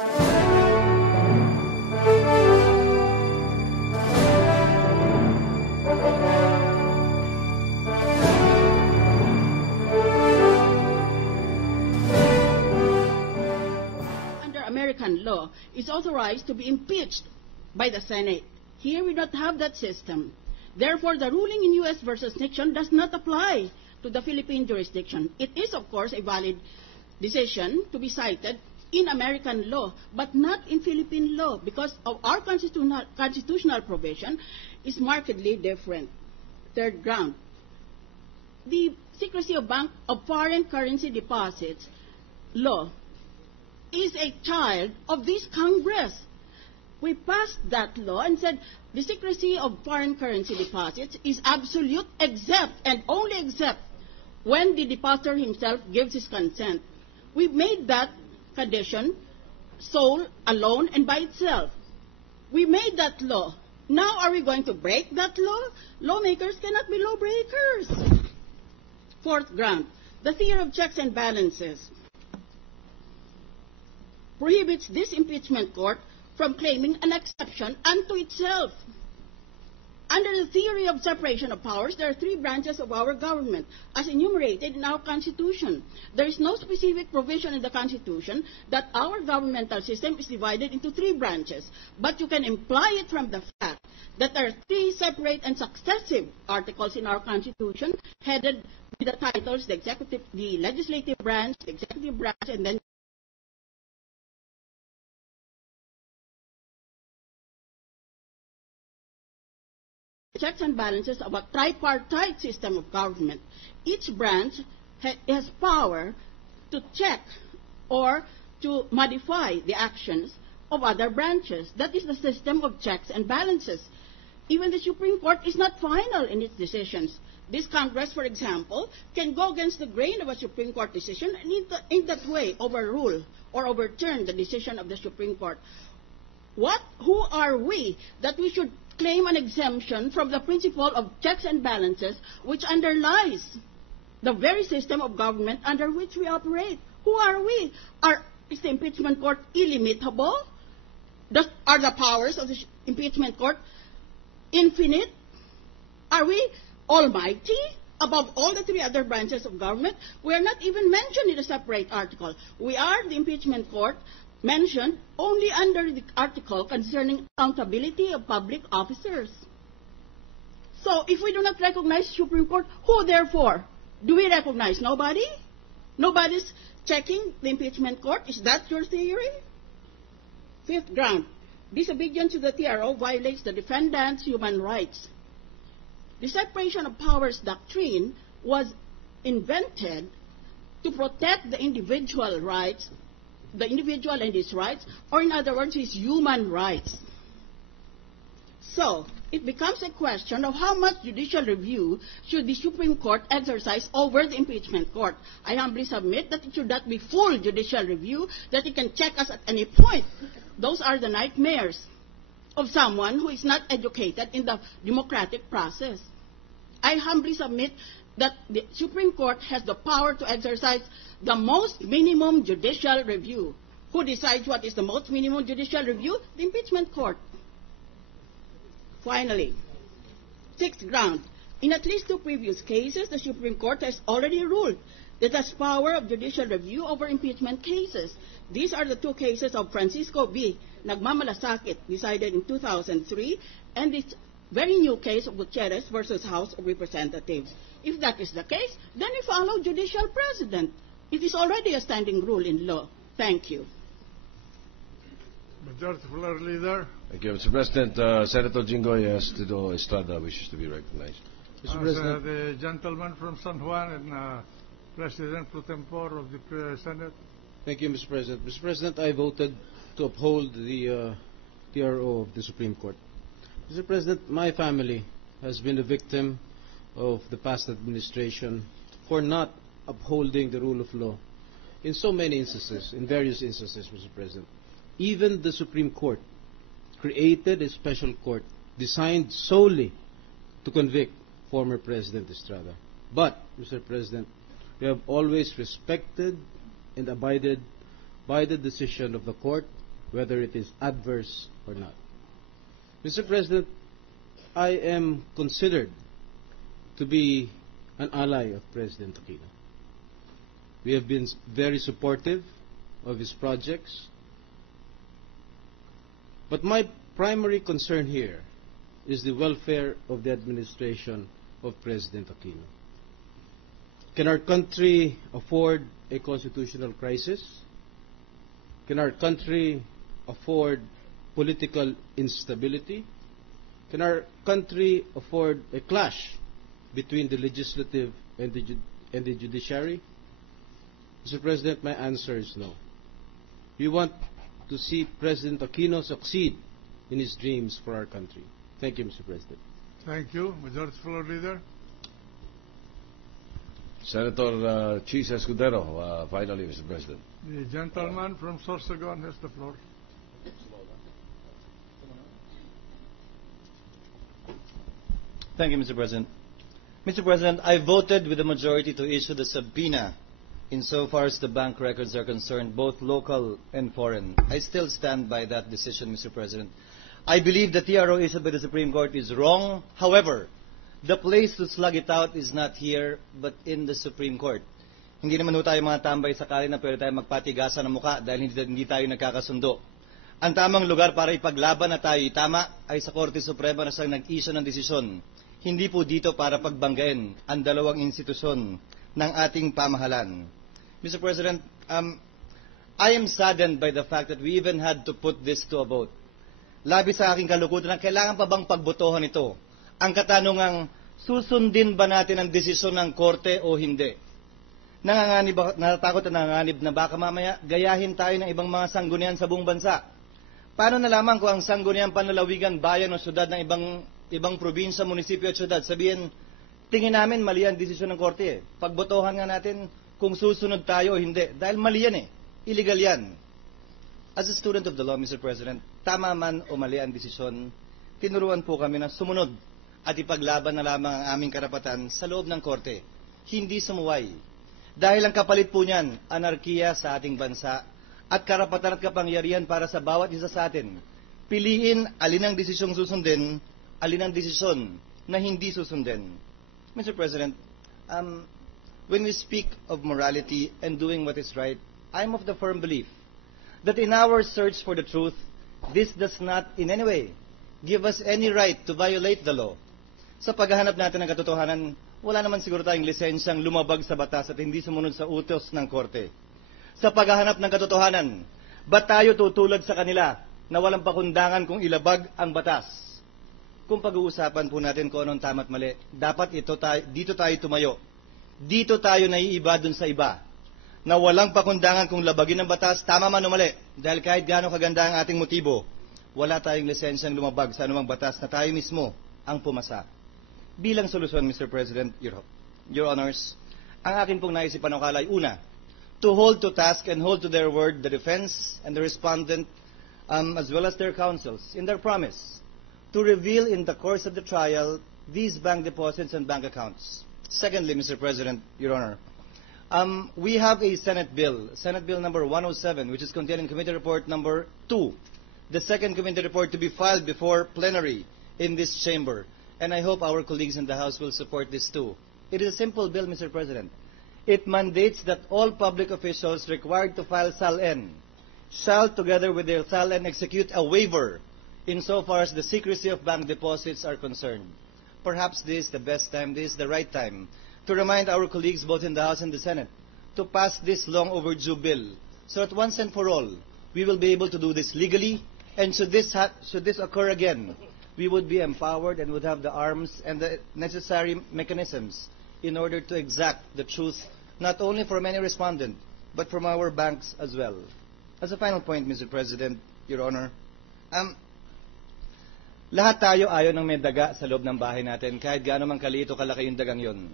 Under American law, is authorized to be impeached by the Senate. Here we don't have that system. Therefore, the ruling in U.S. versus Nixon does not apply to the Philippine jurisdiction. It is, of course, a valid decision to be cited in American law, but not in Philippine law, because of our constitutional provision is markedly different. Third ground, the secrecy of foreign currency deposits law is a child of this Congress. We passed that law and said the secrecy of foreign currency deposits is absolute except and only except when the depositor himself gives his consent. We made that condition sole, alone, and by itself. We made that law. Now are we going to break that law? Lawmakers cannot be lawbreakers. Fourth ground, the theory of checks and balances prohibits this impeachment court from claiming an exception unto itself. Under the theory of separation of powers, there are three branches of our government, as enumerated in our Constitution. There is no specific provision in the Constitution that our governmental system is divided into three branches, but you can imply it from the fact that there are three separate and successive articles in our Constitution, headed with the titles, the legislative branch, the executive branch, and then checks and balances of a tripartite system of government. Each branch has power to check or to modify the actions of other branches. That is the system of checks and balances. Even the Supreme Court is not final in its decisions. This Congress, for example, can go against the grain of a Supreme Court decision and in that way overrule or overturn the decision of the Supreme Court. Who are we that we should claim an exemption from the principle of checks and balances which underlies the very system of government under which we operate? Who are we? Is the impeachment court illimitable? Are the powers of the impeachment court infinite? Are we almighty above all the three other branches of government? We are not even mentioned in a separate article. We are the impeachment court mentioned only under the article concerning accountability of public officers. So if we do not recognize Supreme Court, who therefore? Do we recognize nobody? Nobody's checking the impeachment court? Is that your theory? Fifth ground, disobedience to the TRO violates the defendant's human rights. The separation of powers doctrine was invented to protect the individual rights, the individual and his rights, or in other words, his human rights. So, it becomes a question of how much judicial review should the Supreme Court exercise over the impeachment court. I humbly submit that it should not be full judicial review, that it can check us at any point. Those are the nightmares of someone who is not educated in the democratic process. I humbly submit that the Supreme Court has the power to exercise the most minimum judicial review. Who decides what is the most minimum judicial review? The impeachment court. Finally, sixth ground. In at least two previous cases, the Supreme Court has already ruled that it has power of judicial review over impeachment cases. These are the two cases of Francisco V. Nagmamalasakit, decided in 2003, and this very new case of Gutierrez versus House of Representatives. If that is the case, then we follow judicial precedent. It is already a standing rule in law. Thank you. Majority Floor Leader. Thank you, Mr. President. Senator Jinggoy Estrada wishes to be recognized. Mr. President. The gentleman from San Juan and President pro tempore of the Senate. Thank you, Mr. President. Mr. President, I voted to uphold the TRO of the Supreme Court. Mr. President, my family has been a victim of the past administration for not upholding the rule of law in so many instances, in various instances, Mr. President. Even the Supreme Court created a special court designed solely to convict former President Estrada. But, Mr. President, we have always respected and abided by the decision of the court whether it is adverse or not. Mr. President, I am considered to be an ally of President Aquino. We have been very supportive of his projects. But my primary concern here is the welfare of the administration of President Aquino. Can our country afford a constitutional crisis? Can our country afford political instability? Can our country afford a clash between the legislative and the judiciary? Mr. President, my answer is no. We want to see President Aquino succeed in his dreams for our country. Thank you, Mr. President. Thank you. Majority Floor Leader. Senator Cheese Escudero, finally, Mr. President. The gentleman from Sorsogon has the floor. Thank you, Mr. President. Mr. President, I voted with the majority to issue the subpoena insofar as the bank records are concerned, both local and foreign. I still stand by that decision, Mr. President. I believe the TRO issued by the Supreme Court is wrong. However, the place to slug it out is not here, but in the Supreme Court. Hindi naman ho tayo mga tambay sakali na pwede tayo magpatigasan ng muka dahil hindi tayo nagkakasundo. Ang tamang lugar para ipaglaban na tayo tama ay sa Korte Suprema na siyang nag-issue ng desisyon. Hindi po dito para pagbanggain ang dalawang institusyon ng ating pamahalan. Mr. President, I am saddened by the fact that we even had to put this to a vote. Labi sa aking kalukutan na kailangan pa bang pagbotohan ito? Ang katanungang, susundin ba natin ang desisyon ng Korte o hindi? Natatakot at nanganganib na baka mamaya gayahin tayo ng ibang mga sanggunian sa buong bansa. Paano nalaman ko ang sanggunian panlalawigan, bayan o syudad ng ibang probinsya, munisipyo at syudad? Sabihin, tingin namin mali ang desisyon ng Korte. Pagbotohan nga natin kung susunod tayo o hindi. Dahil mali yan illegal yan. As a student of the law, Mr. President, tama man o mali ang desisyon, tinuruan po kami na sumunod at ipaglaban na lamang ang aming karapatan sa loob ng Korte. Hindi sumuway. Dahil ang kapalit po niyan, anarkiya sa ating bansa at karapatan at kapangyarihan para sa bawat isa sa atin. Piliin alin ang desisyong susundin, alin ang desisyon na hindi susundin. Mr. President, when we speak of morality and doing what is right, I'm of the firm belief that in our search for the truth, this does not in any way give us any right to violate the law. Sa paghahanap natin ng katotohanan, wala naman siguro tayong lisensyang lumabag sa batas at hindi sumunod sa utos ng Korte. Sa paghahanap ng katotohanan, ba't tayo tutulad sa kanila na walang pakundangan kung ilabag ang batas? Kung pag-uusapan po natin kung anong tama at mali, dapat dito tayo tumayo. Dito tayo naiiba dun sa iba. Na walang pakundangan kung labagin ang batas, tama man o mali. Dahil kahit gaano kaganda ang ating motibo, wala tayong lisensyang lumabag sa anumang batas na tayo mismo ang pumasa. Bilang solusyon, Mr. President, Your Honors, ang akin pong naisipan o kalay, una, to hold to task and hold to their word the defense and the respondent as well as their counsels in their promise to reveal in the course of the trial these bank deposits and bank accounts. Secondly, Mr. President, Your Honor, we have a Senate Bill number 107, which is contained in Committee Report number 2, the second committee report to be filed before plenary in this chamber. And I hope our colleagues in the House will support this too. It is a simple bill, Mr. President. It mandates that all public officials required to file SAL-N shall, together with their SAL-N, execute a waiver insofar as the secrecy of bank deposits are concerned. Perhaps this is the best time, this is the right time, to remind our colleagues both in the House and the Senate to pass this long overdue bill so that once and for all we will be able to do this legally, and should this occur again, we would be empowered and would have the arms and the necessary mechanisms in order to exact the truth not only from any respondent but from our banks as well. As a final point, Mr. President, Your Honor, lahat tayo ayaw ng may daga sa loob ng bahay natin kahit gaano man kaliit o kalaki yung dagang yon.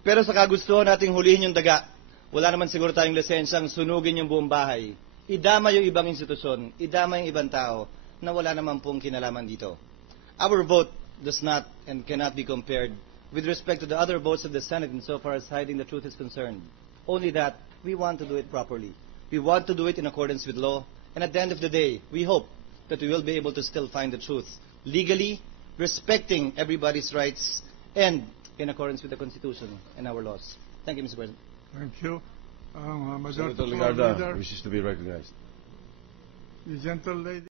Pero sa kagustuhan nating hulihin yung daga, wala naman siguro tayong lisensyang sunugin yung buong bahay. Idama yung ibang institusyon, idama yung ibang tao na wala naman pong kinalaman dito. Our vote does not and cannot be compared with respect to the other votes of the Senate insofar as hiding the truth is concerned. Only that we want to do it properly. We want to do it in accordance with law, And at the end of the day, we hope that we will be able to still find the truth legally, respecting everybody's rights, and in accordance with the Constitution and our laws. Thank you, Mr. President. Thank you. Majority Senator Floor Legarda Leader, wishes to be recognized. the gentle lady.